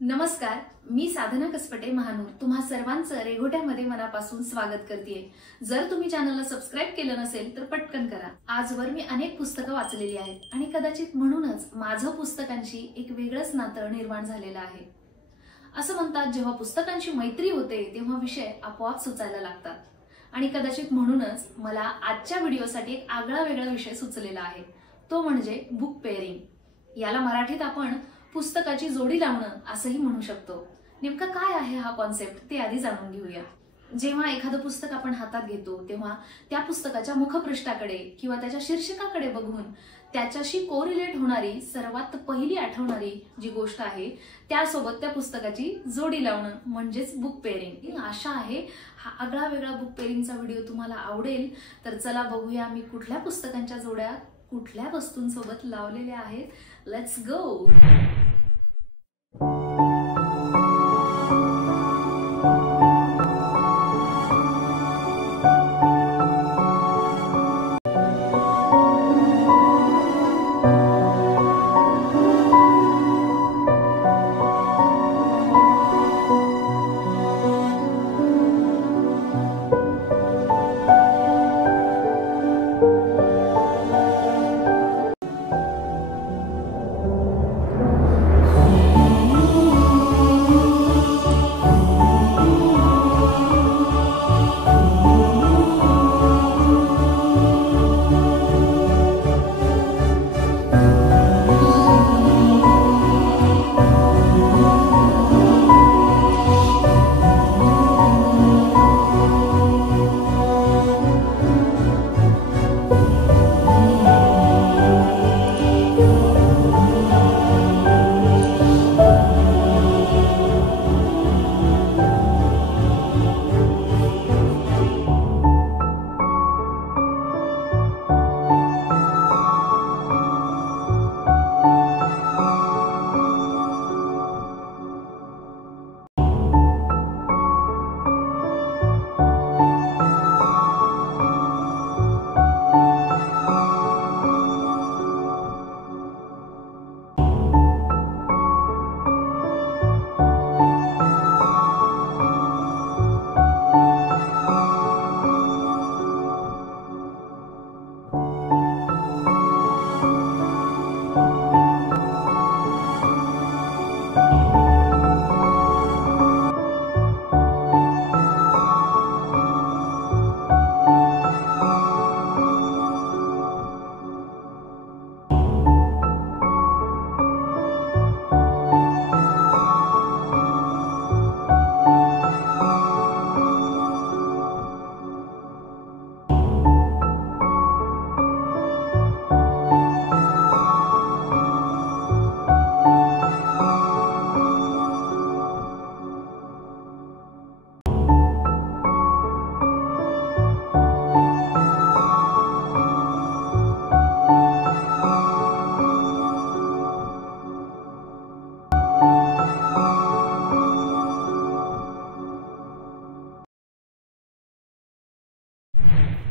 नमस्कार, मी साधना कसपटे महानूर तुम्हा सर्वांचं रेघोट्यामध्ये मनापासून स्वागत करतेय। जर तुम्ही चॅनलला सबस्क्राइब केलं नसेल तर पटकन करा। आजवर मी अनेक पुस्तकं वाचलेली आहेत आणि कदाचित म्हणूनच माझं पुस्तकांशी एक वेगळंच नातं निर्माण झालेलं आहे। असं म्हणतात, जेव्हा पुस्तकांची मैत्री होते तेव्हा विषय आपोआप सुचायला लागतात आणि कदाचित म्हणूनच मला आजच्या व्हिडिओसाठी एक आगळा वेगळा विषय सुचलेला आहे, तो म्हणजे बुक पेअरिंग। याला मराठीत आपण पुस्तकाची जोडी लावणं असंही म्हणू शकतो। नेमका काय आहे हा कॉन्सेप्ट ते आधी जाणून घेऊया। जेव्हा एखादं पुस्तक आपण हातात घेतो तेव्हा त्या पुस्तकाच्या मुखपृष्ठाकडे किंवा त्याच्या शीर्षकाकडे बघून त्याच्याशी कोरिलेट होणारी सर्वात पहिली आठवणारी जी गोष्ट आहे त्यासोबत त्या पुस्तकाची जोडी लावणं म्हणजेच बुक पेअरिंग। आशा आहे हा आगळा वेगळा बुक पेअरिंगचा व्हिडिओ तुम्हाला आवडेल। तर चला बघूया मी कुठल्या पुस्तकांच्या जोड्या कुठल्या वस्तूंसोबत लावलेल्या आहेत। Let's go.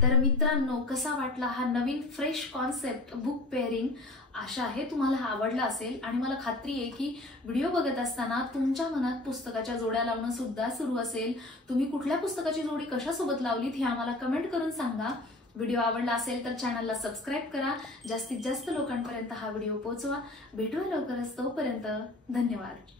तर मित्रांनो, कसा वाटला हा नवीन फ्रेश कॉन्सेप्ट बुक पेअरिंग। आशा आहे तुम्हाला हा आवडला असेल आणि मला खात्री आहे की व्हिडिओ बघत असताना तुमच्या मनात पुस्तकाच्या जोड्या लावणं सुद्धा सुरू असेल। तुम्ही कुठल्या पुस्तकाची जोडी कशासोबत लावलीत हे आम्हाला कमेंट करून सांगा। व्हिडिओ आवडला असेल तर चॅनलला सबस्क्राइब करा, जास्तीत जास्त लोकांपर्यंत हा व्हिडिओ पोहोचवा। भेटूया लवकरच, तोपर्यंत धन्यवाद।